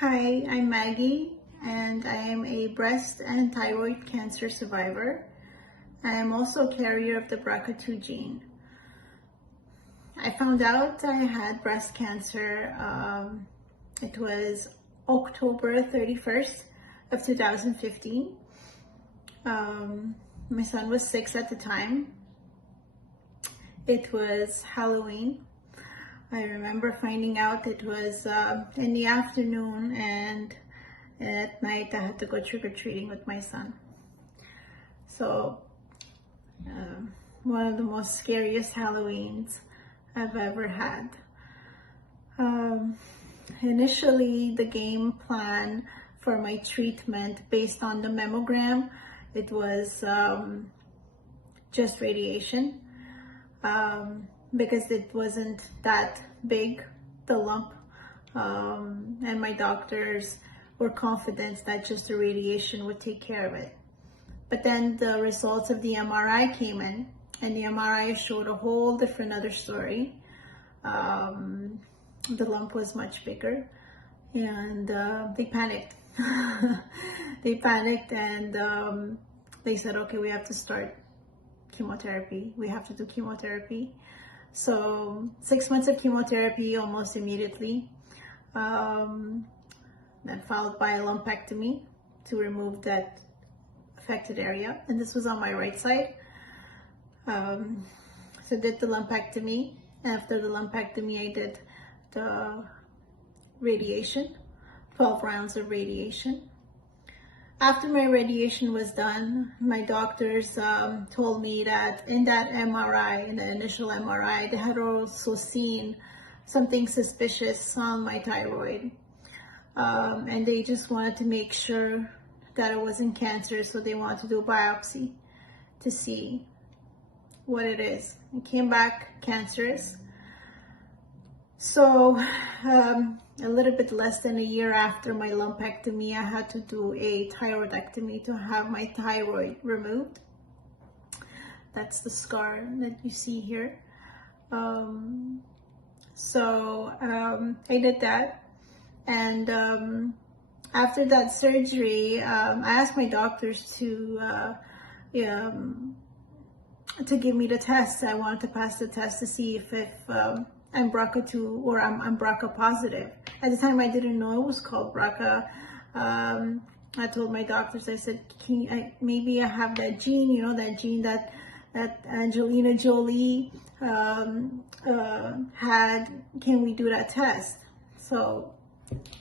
Hi, I'm Maggie, and I am a breast and thyroid cancer survivor. I am also a carrier of the BRCA2 gene. I found out I had breast cancer. It was October 31st of 2015. My son was 6 at the time. It was Halloween. I remember finding out it was in the afternoon, and at night I had to go trick-or-treating with my son. So one of the most scariest Halloweens I've ever had. Initially, the game plan for my treatment based on the mammogram, it was just radiation. Because it wasn't that big, the lump, and my doctors were confident that just the radiation would take care of it. But then the results of the MRI came in, and the MRI showed a whole different other story. The lump was much bigger, and they panicked. They panicked, and they said, okay, we have to start chemotherapy. We have to do chemotherapy. So 6 months of chemotherapy almost immediately, then followed by a lumpectomy to remove that affected area. And this was on my right side. So did the lumpectomy. After the lumpectomy, I did the radiation, 12 rounds of radiation. After my radiation was done, my doctors told me that in that MRI, in the initial MRI, they had also seen something suspicious on my thyroid. And they just wanted to make sure that it wasn't cancer, so they wanted to do a biopsy to see what it is. It came back cancerous. So a little bit less than a year after my lumpectomy, I had to do a thyroidectomy to have my thyroid removed. That's the scar that you see here. So I did that, and after that surgery, I asked my doctors to give me the test. I wanted to pass the test to see if I'm BRCA2 or I'm BRCA positive. At the time, I didn't know it was called BRCA. I told my doctors, I said, maybe I have that gene, that gene that Angelina Jolie had. Can we do that test? So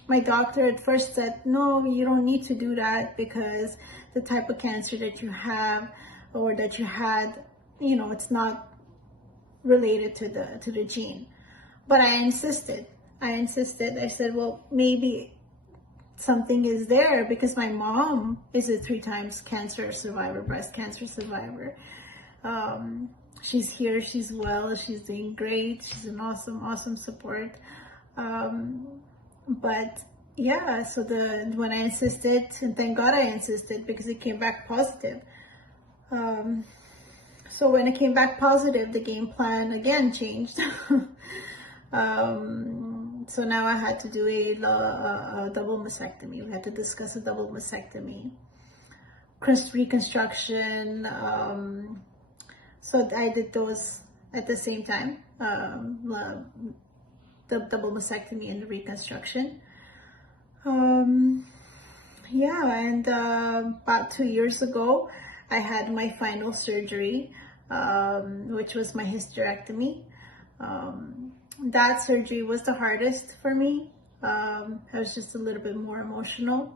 my doctor at first said, no, you don't need to do that because the type of cancer that you have or that you had, it's not related to the gene. But I insisted. I said, well, maybe something is there because my mom is a 3 times cancer survivor, breast cancer survivor. She's here, she's well, she's doing great. She's an awesome support. But yeah, so when I insisted, and thank God I insisted because it came back positive. So when it came back positive, the game plan again changed. So now I had to do a double mastectomy. We had to discuss a double mastectomy, reconstruction. So I did those at the same time, the double mastectomy and the reconstruction. Yeah, and about 2 years ago, I had my final surgery, which was my hysterectomy. That surgery was the hardest for me. I was just a little bit more emotional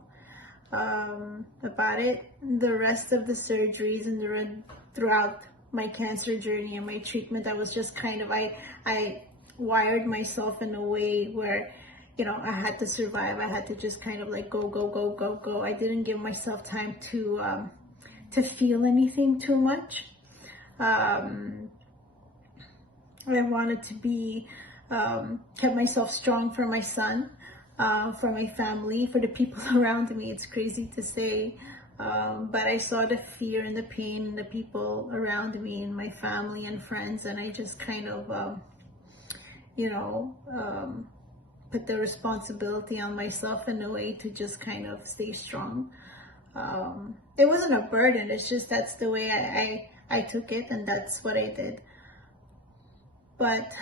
about it. The rest of the surgeries and throughout my cancer journey and my treatment, I was just kind of, I wired myself in a way where, I had to survive. I had to just kind of like go. I didn't give myself time to feel anything too much. I wanted to be, kept myself strong for my son, for my family, for the people around me. It's crazy to say, but I saw the fear and the pain in the people around me and my family and friends, and I just kind of, put the responsibility on myself in a way to just kind of stay strong. It wasn't a burden. It's just that's the way I took it, and that's what I did. But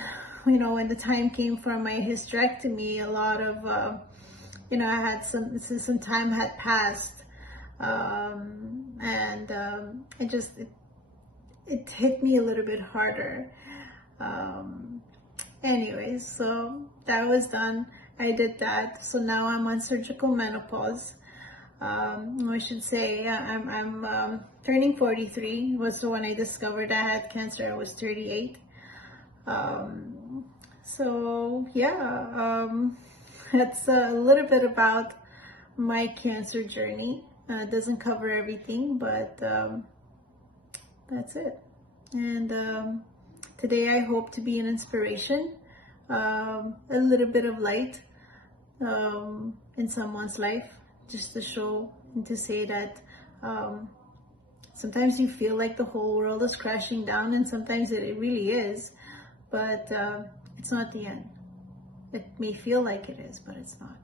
when the time came for my hysterectomy, a lot of I had some time had passed, and it hit me a little bit harder. Anyways, so that was done. I did that. So now I'm on surgical menopause. I should say I'm turning 43. Was when I discovered I had cancer. I was 38. So yeah, that's a little bit about my cancer journey. It doesn't cover everything, but that's it. And today I hope to be an inspiration, a little bit of light in someone's life, just to show and to say that sometimes you feel like the whole world is crashing down, and sometimes it really is, but it's not the end. It may feel like it is, but it's not.